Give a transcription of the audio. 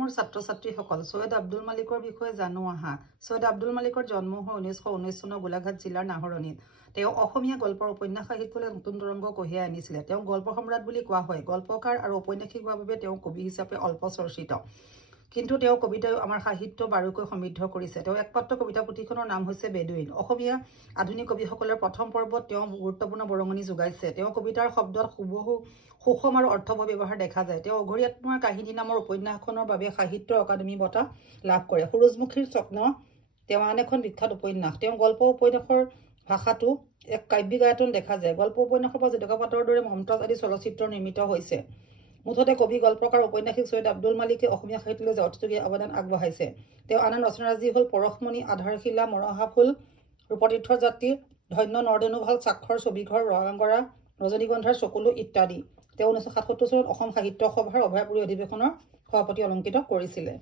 মোৰ ছাত্ৰ ছাত্ৰীসকল সৈয়দ আব্দুল মালিকৰ বিষয়ে জানো আহা। সৈয়দ আব্দুল মালিকৰ জন্ম হয় 1919 চনৰ গোলাঘাট জিলাৰ নাহৰণিত। তেওঁ অসমীয়া গল্পৰ উপন্যাস সাহিত্যলৈ নতুন তৰংগ কঢ়িয়াই আনিছিলে। তেওঁ গল্প সম্ৰাট বুলি কোৱা হয়। গল্পকাৰ আৰু ঔপন্যাসিক হোৱাৰ বাবে তেওঁ কবি হিচাপে অল্প চৰ্চিত, কিন্তু তেওঁ কবিতায়ো আমাৰ সাহিত্য বাৰুকৈ সমৃদ্ধ কৰিছে। তেওঁ একমাত্ৰ কবিতা পুথিখনৰ নাম হৈছে বেদুইন। অসমীয়া আধুনিক কবিসকলৰ প্ৰথম পৰ্বত তেওঁ গুৰুত্বপূৰ্ণ বৰঙণি যোগাইছে। তেওঁ কবিতাৰ শব্দত হুবহু সুষম আৰু অৰ্থৱহ ব্যৱহাৰ দেখা যায়। তেওঁ অঘৰী আত্মাৰ কাহিনী নামৰ উপন্যাসখনৰ বাবে সাহিত্য অকাডেমী বঁটা লাভ কৰে। সূৰুযমুখীৰ স্বপ্ন তেওঁ আন এখন বিখ্যাত উপন্যাস। তেওঁ গল্প উপন্যাসৰ ভাষাটো এক কাব্যিক আয়তন দেখা যায়। গল্প উপন্যাসৰ পৰা জেতুকাপাতৰ দৰে মমতাজ আদি চলচ্চিত্ৰ নিৰ্মিত হৈছে। মুঠতে কবি, গল্পকাৰ, ঔপন্যাসিক সৈয়দ আব্দুল মালিকে অসমীয়া সাহিত্যলৈ যথেষ্টকীয় অৱদান আগবঢ়াইছে। তেওঁ আন ৰচনাৰাজি হ'ল পৰশমণি, আধাৰশিলা, মৰহা ফুল, ৰূপতীৰ্থৰ যাত্ৰী, ধন্য নৰধেনুভাল, স্বাক্ষৰ, ছবিঘৰ, ৰঙাগৰা, ৰজনীগন্ধাৰ চকুলো ইত্যাদি। তেওঁ 1977 চনত অসম সাহিত্য সভাৰ অভয়াপুৰী অধিৱেশনৰ সভাপতি অলংকৃত কৰিছিলে।